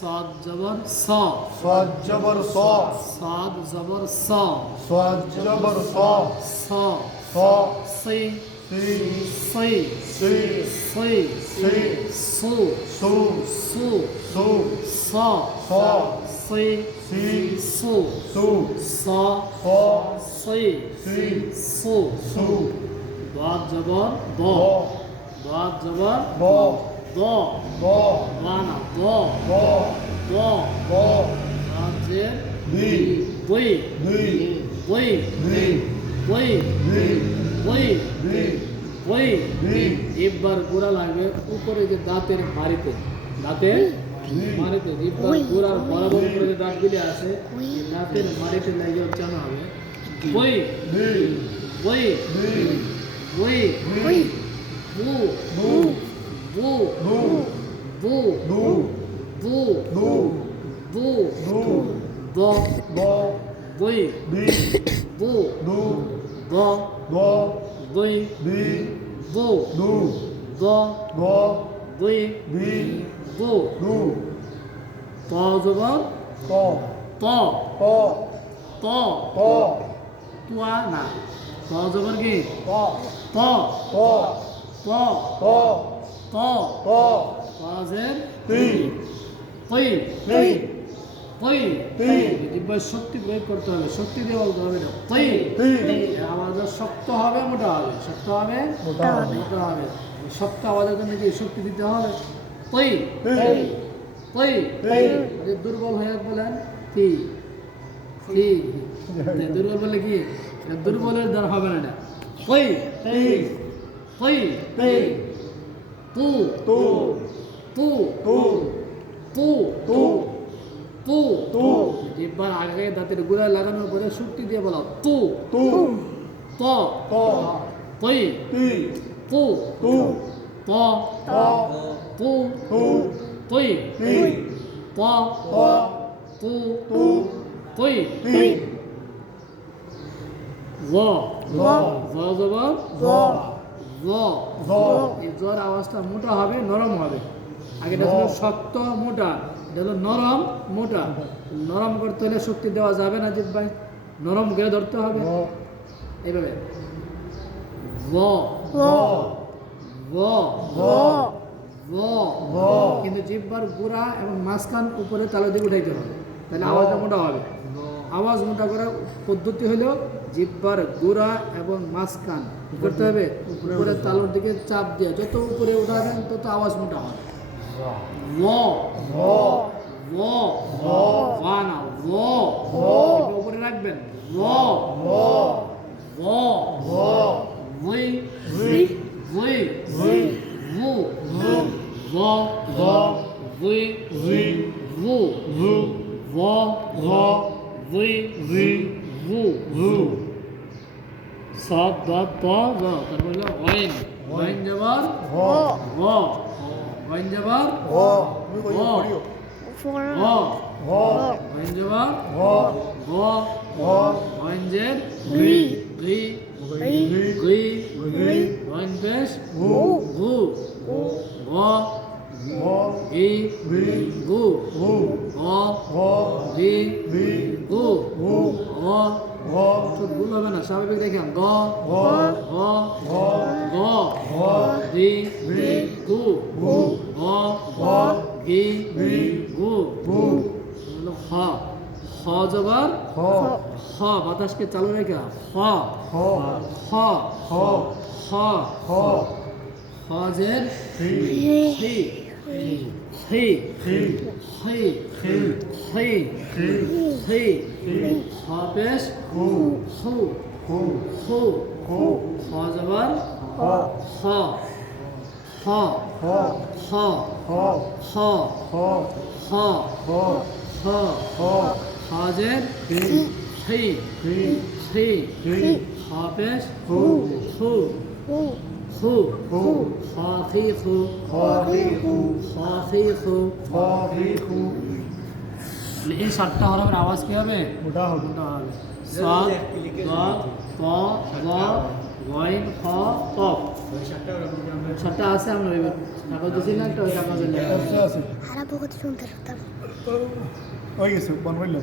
صاد جبر صاد جبر صي صي صو صا صي صو صا صي صو ضاد جبر ضاد جبر وانا এবার গোড়া লাগবে উপরে যে দাঁতের মারিতে এবার গোড়ার বরাবর উপরে যে দাঁতগুলি আছে দাঁতের মারিতে লাগে জানা হবে শক্তি প্রয়োগ করতে হবে, শক্তি দিয়ে বলতে হবে না। আওয়াজ শক্ত হবে মোটা হবে, শক্ত হবে মোটা হবে। শক্ত আওয়াজের জন্য কি শক্তি দিতে হবে? দুর্বল হয়ে বলেন কি দুর্বল বলে কি দুর্বলের দ্বারা হবে না। এবার আগে দাঁতের গোড়ায় লাগানোর পরে শক্তি দিয়ে বলা জ্বর আওয়াজটা মোটা হবে, নরম হবে। আগেটা ছিল শক্ত মোটা, এটা হলো নরম মোটা। নরম করতে হলে শক্তি দেওয়া যাবে না জিভ ভাই, নরম করে ধরতে হবে এইভাবে। কিন্তু জিহ্বার গোড়া এবং মাঝখান উপরে তালুর দিকে উঠাইতে হবে, তাহলে আওয়াজটা মোটা হবে। আওয়াজ মোটা করার পদ্ধতি হলো জিহ্বার গোড়া এবং মাঝখান করতে হবে, উপরে তালুর দিকে চাপ দিয়ে যত উপরে উঠাবেন তত আওয়াজ মোটা হবে। উপরে রাখবেন। সাত দাঁত তারপর ওয়াইন ওয়াইন যাবার ওয়াইন যাবার ওয়াইন যাবার ওয়াইন জেড গি ওয়াইন পেশ গু ই গু চোখ ভুল হবে না, স্বাভাবিক দেখেন। গ রি গু গি গু হ হ জবর হ, বাতাসকে চালু রেখে হজের পেশ হজবর হাজের হাফেজ এই সাতটা হরফের আওয়াজ কি হবে? মোটা হবে। সাদ, দ, ত, জ, গয়েন খ কফ সাতটা আছে আমরা ওই কাগজ দিছি না একটা ওই কাগজের লেখা আছে আছে হারা বকতে শুনতে শুনতাম হয়ে গেছে কোন হইলো